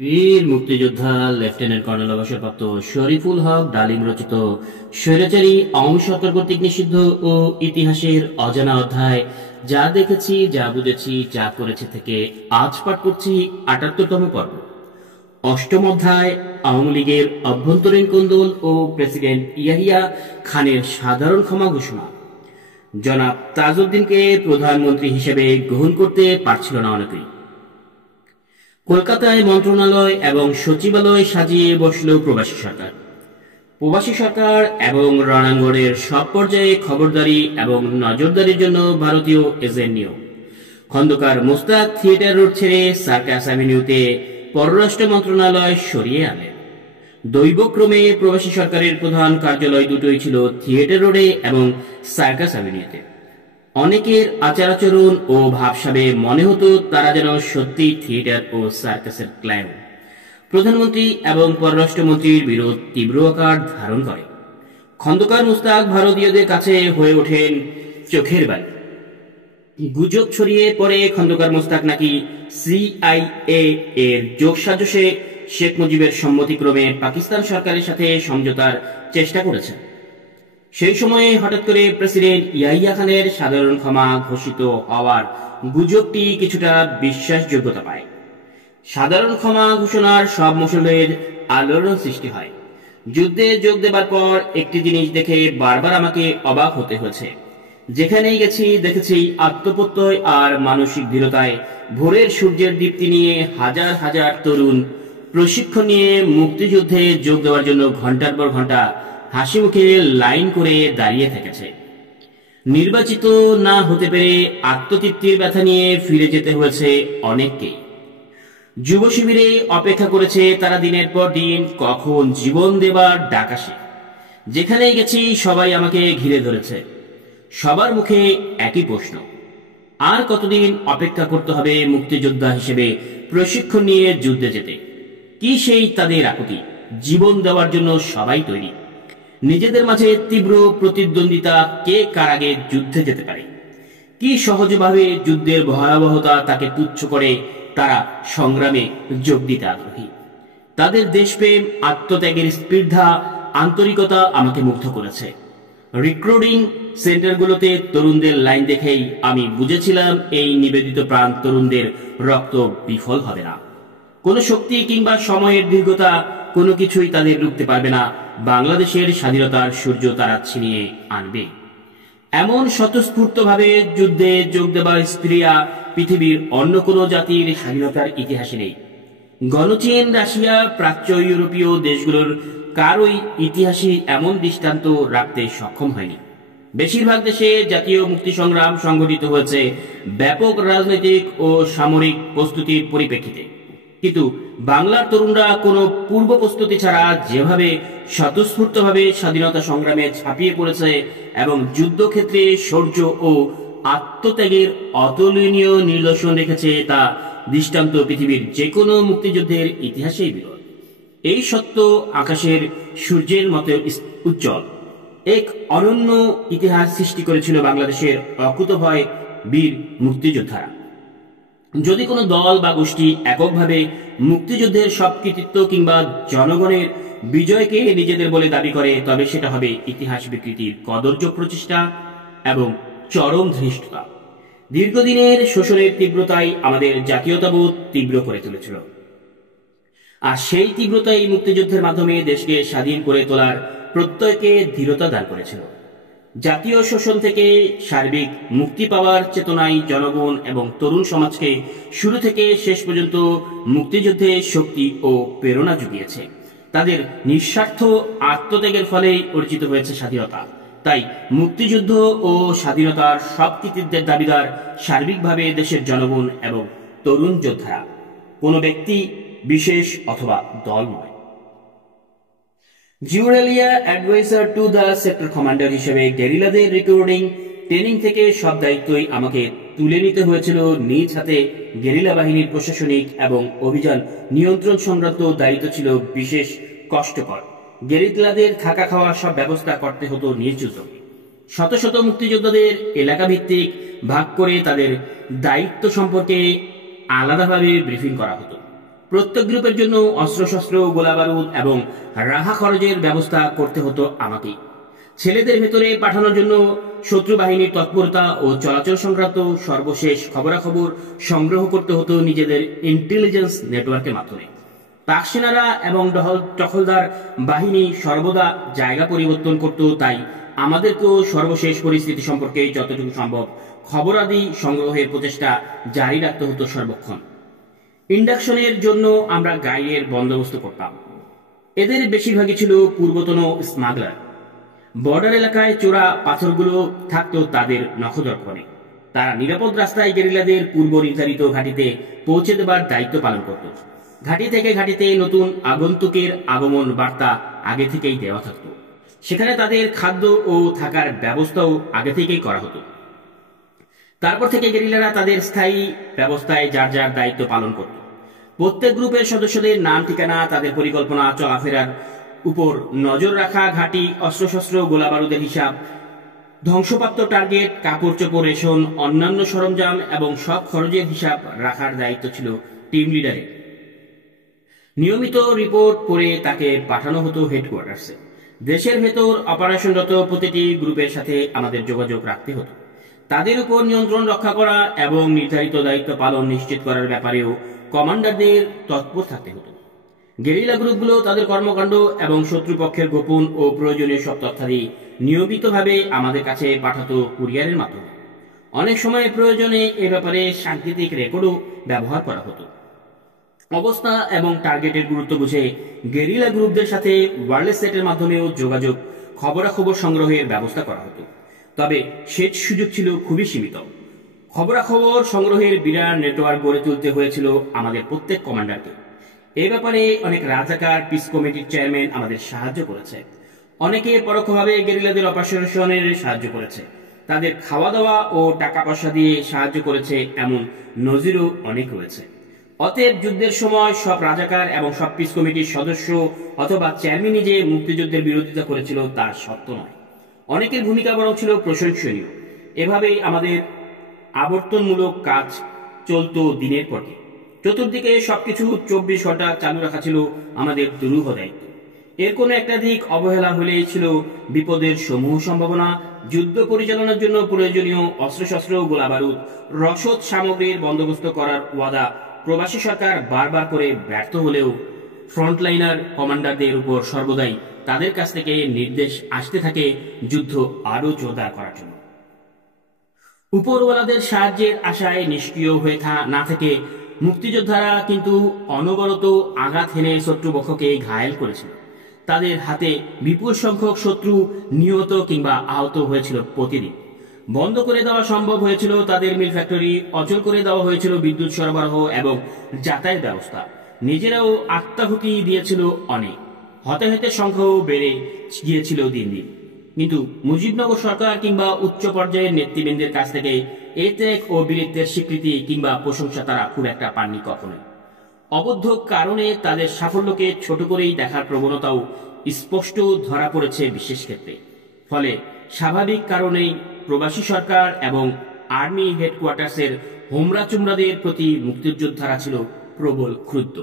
বীর মুক্তিযোদ্ধা lieutenant colonel অবসরপ্রাপ্ত শরীফুল হক ডালিম রচিত স্বৈরাচারী আওয়ামী সরকার কর্তৃক নিষিদ্ধ ও ইতিহাসের অজানা অধ্যায় যা দেখেছি, যা বুঝেছি, যা করেছে থেকে আজ পাঠ করছি ৭৮তম পর্ব। অষ্টম অধ্যায়, আওয়ামী লীগের অভ্যন্তরীণ কোন্দল ও প্রেসিডেন্ট ইয়াহিয়া খানের সাধারণ ক্ষমা ঘোষণা। জনাব তাজউদ্দিনকে প্রধানমন্ত্রী হিসেবে গ্রহণ করতে পারছিল না অনেকেই। কলকাতায় মন্ত্রণালয় এবং সচিবালয় সাজিয়ে বসল প্রবাসী সরকার। প্রবাসী সরকার এবং রণাঙ্গনের সব পর্যায়ে খবরদারি এবং নজরদারির জন্য ভারতীয় এজেন্ট নিয়োগ। খন্দকার মোস্তাক থিয়েটার রোড ছেড়ে সার্কাস অ্যাভিনিউতে পররাষ্ট্র মন্ত্রণালয় সরিয়ে আনেন। দৈবক্রমে প্রবাসী সরকারের প্রধান কার্যালয় দুটোই ছিল থিয়েটার রোডে এবং সার্কাস অ্যাভিনিউতে। অনেকের আচার আচরণ ও ভাবসাবে মনে হতো তারা যেন সত্যি থিয়েটার ও সার্কাসের ক্লায়েন্ট। প্রধানমন্ত্রী এবং পররাষ্ট্রমন্ত্রীর বিরোধ তীব্র আকার ধারণ করে। খন্দকার মোস্তাক ভারতীয়দের কাছে হয়ে ওঠেন চোখের বালি। গুজব ছড়িয়ে পড়ে খন্দকার মোস্তাক নাকি সিআইএ এর যোগসাজশে শেখ মুজিবের সম্মতিক্রমে পাকিস্তান সরকারের সাথে সমঝোতার চেষ্টা করেছেন। সেই সময়ে হঠাৎ করে প্রেসিডেন্ট ইয়াহিয়া খানের সাধারণ ক্ষমা ঘোষিত হওয়ার গুজবটি কিছুটা বিশ্বাসযোগ্যতা পায়। সাধারণ ক্ষমা ঘোষণার সব মশলের আলোড়ন সৃষ্টি হয়। যুদ্ধে যোগ দেবার পর একটি জিনিস দেখে বারবার আমাকে অবাক হতে হয়েছে। যেখানেই গেছি দেখেছি আত্মপ্রত্যয় আর মানসিক দৃঢ়তায় ভোরের সূর্যের দীপ্তি নিয়ে হাজার হাজার তরুণ প্রশিক্ষণ নিয়ে মুক্তিযুদ্ধে যোগ দেওয়ার জন্য ঘন্টার পর ঘন্টা হাসি মুখে লাইন করে দাঁড়িয়ে থেকেছে। নির্বাচিত না হতে পেরে আত্মতৃপ্তির ব্যথা নিয়ে ফিরে যেতে হয়েছে অনেককেই। যুব শিবিরে অপেক্ষা করেছে তারা দিনের পর দিন কখন জীবন দেবার ডাক আসে। যেখানেই গেছি সবাই আমাকে ঘিরে ধরেছে। সবার মুখে একই প্রশ্ন, আর কতদিন অপেক্ষা করতে হবে মুক্তিযোদ্ধা হিসেবে প্রশিক্ষণ নিয়ে যুদ্ধে যেতে? কি সেই তাদের আকুতি? জীবন দেওয়ার জন্য সবাই তৈরি। নিজেদের মাঝে তীব্র প্রতিদ্বন্দ্বিতা, কে কার আগে যুদ্ধে যেতে পারে। কি সহজভাবে যুদ্ধের ভয়াবহতা তাকে তুচ্ছ করে তারা সংগ্রামে যোগ দিতে আগ্রহী। তাদের দেশপ্রেম, আত্মত্যাগের স্পৃদ্ধা, আন্তরিকতা আমাকে মুগ্ধ করেছে। রিক্রুটিং সেন্টারগুলোতে তরুণদের লাইন দেখেই আমি বুঝেছিলাম এই নিবেদিত প্রাণ তরুণদের রক্ত বিফল হবে না। কোনো শক্তি কিংবা সময়ের দীর্ঘতা কোনো কিছুই তাদের রুখতে পারবে না। বাংলাদেশের স্বাধীনতার সূর্য তারা ছিনিয়ে আনবে। এমন স্বতঃস্ফূর্তভাবে যুদ্ধে যোগ দেবার স্ত্রীরা পৃথিবীর অন্য কোনো জাতির স্বাধীনতার ইতিহাসে নেই। গণচীন, রাশিয়া, প্রাচ্য ইউরোপীয় দেশগুলোর কারোই ইতিহাসে এমন দৃষ্টান্ত রাখতে সক্ষম হয়নি। বেশিরভাগ দেশে জাতীয় মুক্তি সংগ্রাম সংগঠিত হয়েছে ব্যাপক রাজনৈতিক ও সামরিক প্রস্তুতির পরিপ্রেক্ষিতে। কিন্তু বাংলার তরুণরা কোনো পূর্ব প্রস্তুতি ছাড়া যেভাবে স্বতঃস্ফূর্তভাবে স্বাধীনতা সংগ্রামে ঝাঁপিয়ে পড়েছে এবং যুদ্ধক্ষেত্রে শৌর্য ও আত্মত্যাগের অতুলনীয় নিদর্শন রেখেছে, তা দৃষ্টান্ত পৃথিবীর যে কোনো মুক্তিযুদ্ধের ইতিহাসেই বিরল। এই সত্য আকাশের সূর্যের মতো উজ্জ্বল এক অনন্য ইতিহাস সৃষ্টি করেছিল বাংলাদেশের অকুতভয় বীর মুক্তিযোদ্ধারা। যদি কোনো দল বা গোষ্ঠী এককভাবে মুক্তিযুদ্ধের সব কৃতিত্ব কিংবা জনগণের বিজয়কে নিজেদের বলে দাবি করে, তবে সেটা হবে ইতিহাস বিকৃতির কদর্য প্রচেষ্টা এবং চরম ধৃষ্টতা। দীর্ঘদিনের শোষণের তীব্রতাই আমাদের জাতীয়তাবোধ তীব্র করে তুলেছিল, আর সেই তীব্রতাই মুক্তিযুদ্ধের মাধ্যমে দেশকে স্বাধীন করে তোলার প্রত্যয়কে দৃঢ়তা দান করেছিল। জাতীয় শোষণ থেকে সার্বিক মুক্তি পাওয়ার চেতনায় জনগণ এবং তরুণ সমাজকে শুরু থেকে শেষ পর্যন্ত মুক্তিযুদ্ধে শক্তি ও প্রেরণা জুগিয়েছে। তাদের নিঃস্বার্থ আত্মত্যাগের ফলেই অর্জিত হয়েছে স্বাধীনতা। তাই মুক্তিযুদ্ধ ও স্বাধীনতার সব কৃতিত্বের দাবিদার সার্বিকভাবে দেশের জনগণ এবং তরুণ যোদ্ধারা, কোনো ব্যক্তি বিশেষ অথবা দল নয়। জিওরেলিয়া adviser to the sector commander হিসেবে গেরিলাদের রিক্রুটিং, ট্রেনিং থেকে সব দায়িত্বই আমাকে তুলে নিতে হয়েছিল নিজ হাতে। গেরিলা বাহিনীর প্রশাসনিক এবং অভিযান নিয়ন্ত্রণ সংক্রান্ত দায়িত্ব ছিল বিশেষ কষ্টকর। গেরিলাদের থাকা খাওয়া সব ব্যবস্থা করতে হতো নিজ উদ্যোগে। শত শত মুক্তিযোদ্ধাদের এলাকা ভিত্তিক ভাগ করে তাদের দায়িত্ব সম্পর্কে আলাদাভাবে ব্রিফিং করা হতো। প্রত্যেক গ্রুপের জন্য অস্ত্রশস্ত্র, গোলাবারুদ এবং রাহা খরচের ব্যবস্থা করতে হতো আমাকেই। ছেলেদের ভেতরে পাঠানোর জন্য শত্রু বাহিনীর তৎপরতা ও চলাচল সংক্রান্ত সর্বশেষ খবরাখবর সংগ্রহ করতে হতো নিজেদের ইন্টেলিজেন্স নেটওয়ার্কের মাধ্যমে। পাক সেনারা এবং টহলদার বাহিনী সর্বদা জায়গা পরিবর্তন করত, তাই আমাদেরকেও সর্বশেষ পরিস্থিতি সম্পর্কে যতটুকু সম্ভব খবরাদি সংগ্রহের প্রচেষ্টা জারি রাখতে হতো সর্বক্ষণ। ইন্ডাকশনের জন্য আমরা গাইডের বন্দোবস্ত করতাম। এদের বেশিরভাগই ছিল পূর্বতন স্মাগলার। বর্ডার এলাকায় চোরা পাথরগুলো থাকতো তাদের নখদর্পণে। তারা নিরাপদ রাস্তায় গেরিলাদের পূর্ব নির্ধারিত ঘাঁটিতে পৌঁছে দেবার দায়িত্ব পালন করত। ঘাঁটি থেকে ঘাঁটিতে নতুন আগন্তুকের আগমন বার্তা আগে থেকেই দেওয়া থাকত। সেখানে তাদের খাদ্য ও থাকার ব্যবস্থাও আগে থেকেই করা হতো। তারপর থেকে গেরিলারা তাদের স্থায়ী ব্যবস্থায় যার যার দায়িত্ব পালন করত। প্রত্যেক গ্রুপের সদস্যদের নাম, ঠিকানা, তাদের পরিকল্পনা, চলাফেরার উপর নজর রাখা, ঘাঁটি, অস্ত্রশস্ত্র, গোলাবারুদের হিসাব, ধ্বংসপ্রাপ্ত টার্গেট, কাপড় চোপড়, রেশন, অন্যান্য সরঞ্জাম এবং সব খরচের হিসাব রাখার দায়িত্ব ছিল টিম লিডারের। নিয়মিত রিপোর্ট করে তাকে পাঠানো হতো হেডকোয়ার্টার্সে। দেশের ভেতর অপারেশনরত প্রতিটি গ্রুপের সাথে আমাদের যোগাযোগ রাখতে হতো। তাদের উপর নিয়ন্ত্রণ রক্ষা করা এবং নির্ধারিত দায়িত্ব পালন নিশ্চিত করার ব্যাপারেও কমান্ডারদের তৎপর থাকতে হতো। গেরিলা গ্রুপগুলো তাদের কর্মকাণ্ড এবং শত্রুপক্ষের গোপন ও প্রয়োজনীয় সব তথ্যাদি নিয়মিতভাবে আমাদের কাছে পাঠাতো কুরিয়ারের মাধ্যমে। অনেক সময় প্রয়োজনে এ ব্যাপারে সাংকেতিক রেকর্ডও ব্যবহার করা হতো। অবস্থা এবং টার্গেটের গুরুত্ব বুঝে গেরিলা গ্রুপদের সাথে ওয়্যারলেস সেটের মাধ্যমেও যোগাযোগ, খবরাখবর সংগ্রহের ব্যবস্থা করা হতো। তবে সে সুযোগ ছিল খুবই সীমিত। খবরাখবর সংগ্রহের বিরাট নেটওয়ার্ক গড়ে তুলতে হয়েছিল আমাদের প্রত্যেক কমান্ডারকে। এ ব্যাপারে অনেক রাজাকার পিস কমিটির চেয়ারম্যান আমাদের সাহায্য করেছে। অনেকে পরোক্ষভাবে গেরিলাদের অপারেশনের সাহায্য করেছে। তাদের খাওয়া দাওয়া ও টাকা পয়সা দিয়ে সাহায্য করেছে, এমন নজিরও অনেক রয়েছে। অতএব যুদ্ধের সময় সব রাজাকার এবং সব পিস কমিটির সদস্য অথবা চেয়ারম্যানই যে মুক্তিযুদ্ধের বিরোধিতা করেছিল তা সত্য নয়। অনেকের ভূমিকা বরং ছিল প্রশংসনীয়। এভাবেই আমাদের আবর্তনমূলক কাজ চলত দিনের পর দিন। চতুর্দিকে সবকিছু 24 ঘন্টা চালু রাখা ছিল আমাদের দুরূহ দায়িত্ব। এর কোনো একটা দিক অবহেলা হলেই ছিল বিপদের সমূহ সম্ভাবনা। যুদ্ধ পরিচালনার জন্য প্রয়োজনীয় অস্ত্রশস্ত্র, গোলাবারুদ, রসদ সামগ্রীর বন্দোবস্ত করার ওয়াদা প্রবাসী সরকার বারবার করে ব্যর্থ হলেও ফ্রন্টলাইনার কমান্ডারদের উপর সর্বদাই তাদের কাছ থেকে নির্দেশ আসতে থাকে যুদ্ধ আরো জোরদার করার জন্য। উপরওয়ালাদের সাহায্যের আশায় নিষ্ক্রিয় হয়ে না থেকে মুক্তিযোদ্ধারা কিন্তু অনবরত আঘাত হেনে শত্রুপক্ষকে ঘায়েল করেছিল। তাদের হাতে বিপুল সংখ্যক শত্রু নিহত কিংবা আহত হয়েছিল প্রতিদিন। বন্ধ করে দেওয়া সম্ভব হয়েছিল তাদের মিল ফ্যাক্টরি, অচল করে দেওয়া হয়েছিল বিদ্যুৎ সরবরাহ এবং যাতায়াত ব্যবস্থা। নিজেরাও আত্মাহুতি দিয়েছিল অনেক। হতাহতের সংখ্যাও বেড়ে গিয়েছিল দিন দিন। কিন্তু মুজিবনগর সরকার কিংবা উচ্চ পর্যায়ের নেতৃবৃন্দের কাছ থেকে এই ত্যাগ ও বীরত্বের স্বীকৃতি কিংবা প্রশংসা তারা খুব একটা পাননি কখনোই। অবদ্ধ কারণে তাদের সাফল্যকে ছোট করেই দেখার প্রবণতাও স্পষ্ট ধরা পড়েছে বিশেষ ক্ষেত্রে। ফলে স্বাভাবিক কারণেই প্রবাসী সরকার এবং আর্মি হেডকোয়ার্টার্সের হোমরা চুমরাদের প্রতি মুক্তিযোদ্ধারা ছিল প্রবল ক্রুদ্ধ।